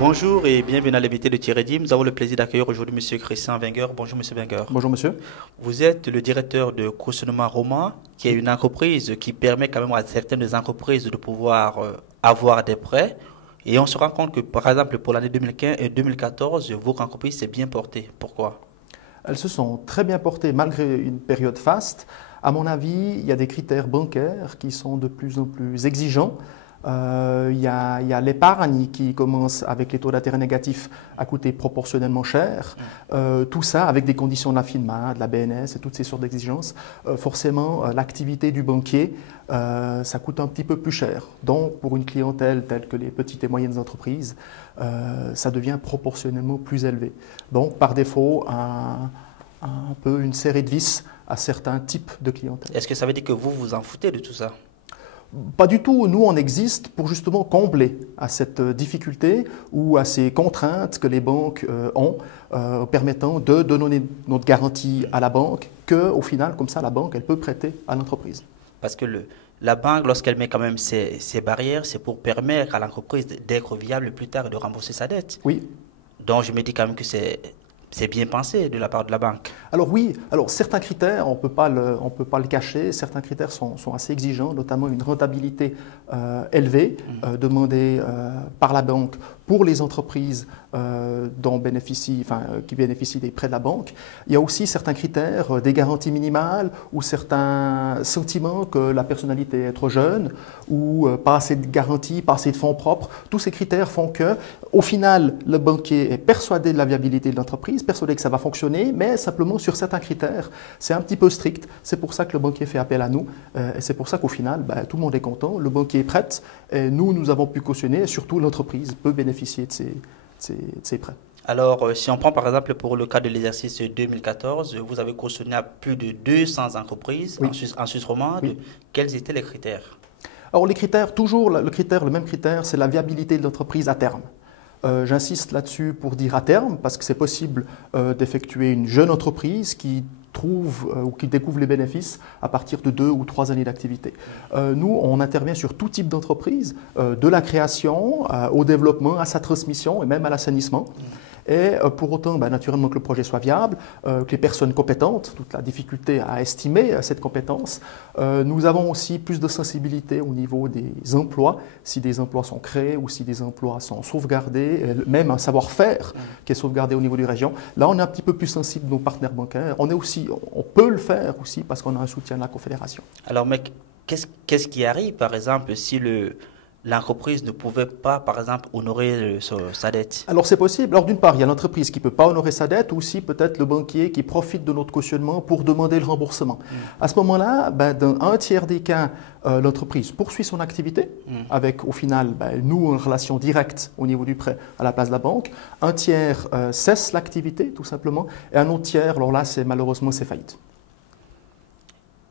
Bonjour et bienvenue à l'invité de Thierry Dim. Nous avons le plaisir d'accueillir aujourd'hui M. Christian Wenger. Bonjour M. Wenger. Bonjour monsieur. Vous êtes le directeur de Cautionnement Roma, qui est une entreprise qui permet quand même à certaines entreprises de pouvoir avoir des prêts. Et on se rend compte que par exemple pour l'année 2015 et 2014, votre entreprise s'est bien portée. Pourquoi? Elles se sont très bien portées malgré une période faste. À mon avis, il y a des critères bancaires qui sont de plus en plus exigeants. Il y a l'épargne qui commence avec les taux d'intérêt négatifs à coûter proportionnellement cher. Tout ça avec des conditions de la FINMA, de la BNS et toutes ces sortes d'exigences. Forcément, l'activité du banquier, ça coûte un petit peu plus cher. Donc, pour une clientèle telle que les petites et moyennes entreprises, ça devient proportionnellement plus élevé. Donc, par défaut, un peu une série de vis à certains types de clientèle. Est-ce que ça veut dire que vous vous en foutez de tout ça? Pas du tout. Nous, on existe pour justement combler à cette difficulté ou à ces contraintes que les banques ont, permettant de donner notre garantie à la banque, qu'au final, comme ça, la banque, elle peut prêter à l'entreprise. Parce que la banque, lorsqu'elle met quand même ces barrières, c'est pour permettre à l'entreprise d'être viable plus tard et de rembourser sa dette. Oui. Donc, je me dis quand même que c'est bien pensé de la part de la banque. Alors oui, certains critères, on ne peut pas le cacher, certains critères sont assez exigeants, notamment une rentabilité élevée demandée par la banque pour les entreprises qui bénéficient des prêts de la banque. Il y a aussi certains critères, des garanties minimales ou certains sentiments que la personnalité est trop jeune ou pas assez de garanties, pas assez de fonds propres. Tous ces critères font que, au final, le banquier est persuadé de la viabilité de l'entreprise, persuadé que ça va fonctionner, mais simplement sur certains critères, c'est un petit peu strict. C'est pour ça que le banquier fait appel à nous et c'est pour ça qu'au final, tout le monde est content. Le banquier prête et nous avons pu cautionner et surtout l'entreprise peut bénéficier de ces prêts. Alors, si on prend par exemple pour le cas de l'exercice 2014, vous avez cautionné à plus de 200 entreprises oui. en Suisse romande. Oui. Quels étaient les critères? Alors les critères, toujours le même critère, c'est la viabilité de l'entreprise à terme. J'insiste là-dessus pour dire à terme, parce que c'est possible d'effectuer une jeune entreprise qui trouve ou qui découvre les bénéfices à partir de 2 ou 3 années d'activité. Nous, on intervient sur tout type d'entreprise, de la création au développement, à sa transmission et même à l'assainissement. Et pour autant, naturellement, que le projet soit viable, que les personnes compétentes, toute la difficulté à estimer cette compétence. Nous avons aussi plus de sensibilité au niveau des emplois, si des emplois sont créés ou si des emplois sont sauvegardés, même un savoir-faire qui est sauvegardé au niveau des régions. Là, on est un petit peu plus sensible de nos partenaires bancaires. On peut le faire aussi parce qu'on a un soutien de la Confédération. Alors, mec, qu'est-ce qui arrive, par exemple, si l'entreprise ne pouvait pas, par exemple, honorer sa dette? Alors c'est possible. Alors d'une part, il y a l'entreprise qui ne peut pas honorer sa dette, ou aussi peut-être le banquier qui profite de notre cautionnement pour demander le remboursement. À ce moment-là, dans un tiers des cas, l'entreprise poursuit son activité, avec au final, nous, une relation directe au niveau du prêt à la place de la banque. Un tiers cesse l'activité, tout simplement, et un autre tiers, alors là, malheureusement, c'est faillite.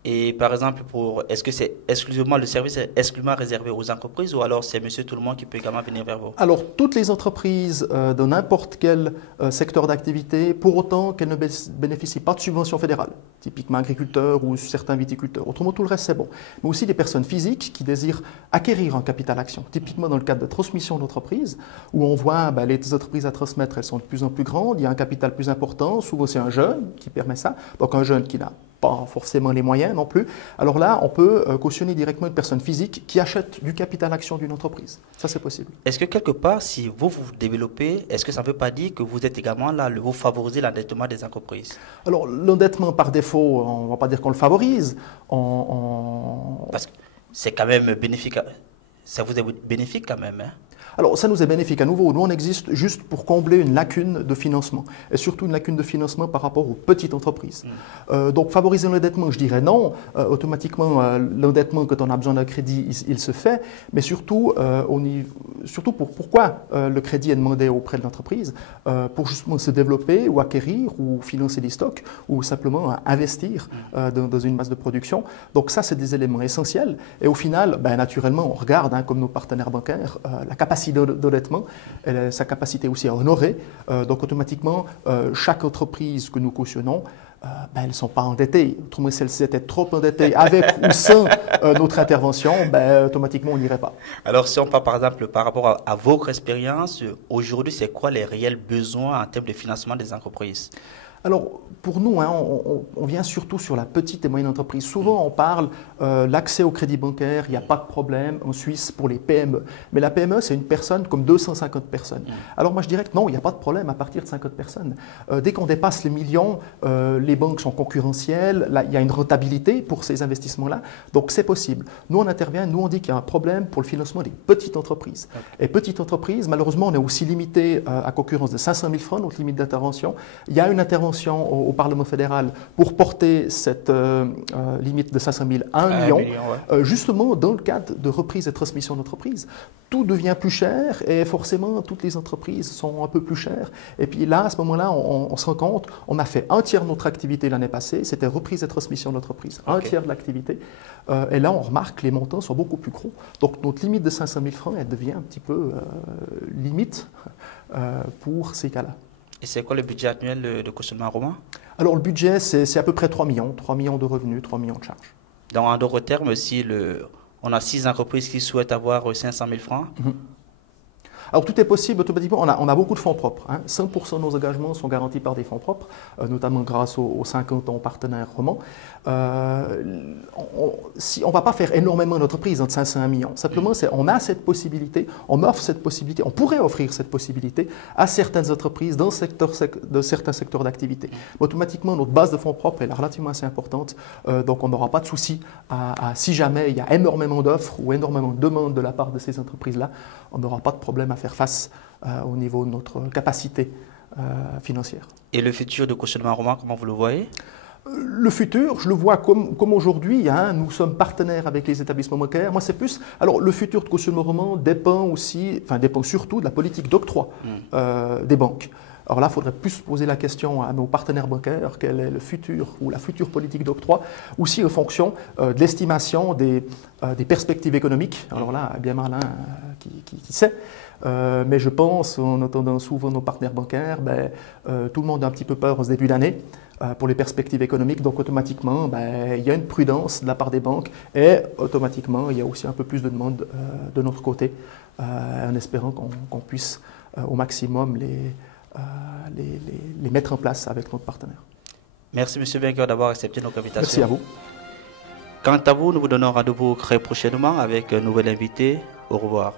Et par exemple, est-ce que c'est exclusivement le service est exclusivement réservé aux entreprises ou alors c'est monsieur tout le monde qui peut également venir vers vous? Alors, toutes les entreprises de n'importe quel secteur d'activité, pour autant qu'elles ne bénéficient pas de subventions fédérales, typiquement agriculteurs ou certains viticulteurs. Autrement, tout le reste, c'est bon. Mais aussi des personnes physiques qui désirent acquérir un capital action, typiquement dans le cadre de transmission d'entreprise, où on voit les entreprises à transmettre, elles sont de plus en plus grandes, il y a un capital plus important, souvent c'est un jeune qui permet ça, donc un jeune qui n'a pas forcément les moyens non plus. Alors là, on peut cautionner directement une personne physique qui achète du capital action d'une entreprise. Ça, c'est possible. Est-ce que quelque part, si vous développez, est-ce que ça ne veut pas dire que vous êtes également là, vous favorisez l'endettement des entreprises? Alors, l'endettement, par défaut, on ne va pas dire qu'on le favorise. Parce que c'est quand même bénéfique. Ça vous est bénéfique quand même, hein? Alors, ça nous est bénéfique à nouveau. Nous, on existe juste pour combler une lacune de financement, et surtout une lacune de financement par rapport aux petites entreprises. Donc, favoriser l'endettement, je dirais non. Automatiquement, l'endettement, quand on a besoin d'un crédit, il se fait, mais surtout, pourquoi le crédit est demandé auprès de l'entreprise? Pour justement se développer ou acquérir ou financer des stocks ou simplement investir dans une masse de production. Donc ça, c'est des éléments essentiels. Et au final, naturellement, on regarde, comme nos partenaires bancaires, la capacité d'endettement, sa capacité aussi à honorer. Donc automatiquement, chaque entreprise que nous cautionnons elles ne sont pas endettées. Autrement, si elles étaient trop endettées avec ou sans notre intervention, automatiquement, on n'irait pas. Alors, si on parle par exemple par rapport à votre expérience, aujourd'hui, c'est quoi les réels besoins en termes de financement des entreprises? Alors, pour nous, on vient surtout sur la petite et moyenne entreprise. Souvent, on parle l'accès au crédit bancaire, il n'y a pas de problème en Suisse pour les PME. Mais la PME, c'est une personne comme 250 personnes. Alors moi, je dirais que non, il n'y a pas de problème à partir de 50 personnes. Dès qu'on dépasse les millions, les banques sont concurrentielles, là, il y a une rentabilité pour ces investissements-là, donc c'est possible. Nous, on intervient, nous, on dit qu'il y a un problème pour le financement des petites entreprises. Okay. Et petites entreprises, malheureusement, on est aussi limité à concurrence de 500 000 francs, notre limite d'intervention. Il y a une intervention au Parlement fédéral pour porter cette limite de 500 000 à 1 million, justement dans le cadre de reprise et transmission d'entreprise. Tout devient plus cher et forcément toutes les entreprises sont un peu plus chères. Et puis là, à ce moment-là, on se rend compte, on a fait un tiers de notre activité l'année passée, c'était reprise et transmission d'entreprise, un tiers de l'activité. Et là, on remarque que les montants sont beaucoup plus gros. Donc notre limite de 500 000 francs, elle devient un petit peu limite pour ces cas-là. Et c'est quoi le budget annuel de Cautionnement Roman? Alors le budget, c'est à peu près 3 millions de revenus, 3 millions de charges. Donc en d'autres termes, si on a 6 entreprises qui souhaitent avoir 500 000 francs, Alors tout est possible automatiquement, on a beaucoup de fonds propres. 100% de nos engagements sont garantis par des fonds propres, notamment grâce aux 50 ans partenaires romans. Si on ne va pas faire énormément d'entreprises entre 500 et 1 million. Simplement, on a cette possibilité, on offre cette possibilité, on pourrait offrir cette possibilité à certaines entreprises dans certains secteurs d'activité. Automatiquement, notre base de fonds propres est relativement assez importante, donc on n'aura pas de souci si jamais il y a énormément d'offres ou énormément de demandes de la part de ces entreprises-là, on n'aura pas de problème à faire face au niveau de notre capacité financière. Et le futur de Cautionnement Roman, comment vous le voyez? Le futur, je le vois comme aujourd'hui, nous sommes partenaires avec les établissements bancaires. Moi, c'est plus. Alors, le futur de Cautionnement Roman dépend surtout de la politique d'octroi des banques. Alors là, il faudrait plus poser la question à nos partenaires bancaires, quel est le futur ou la future politique d'octroi, aussi en fonction de l'estimation des perspectives économiques. Alors là, bien malin qui sait. Mais je pense, en entendant souvent nos partenaires bancaires, tout le monde a un petit peu peur en ce début d'année pour les perspectives économiques. Donc automatiquement, il y a une prudence de la part des banques et automatiquement, il y a aussi un peu plus de demandes de notre côté, en espérant qu'on puisse au maximum les mettre en place avec notre partenaire. Merci M. Benker d'avoir accepté notre invitation. Merci à vous. Quant à vous, nous vous donnons rendez-vous très prochainement avec un nouvel invité. Au revoir.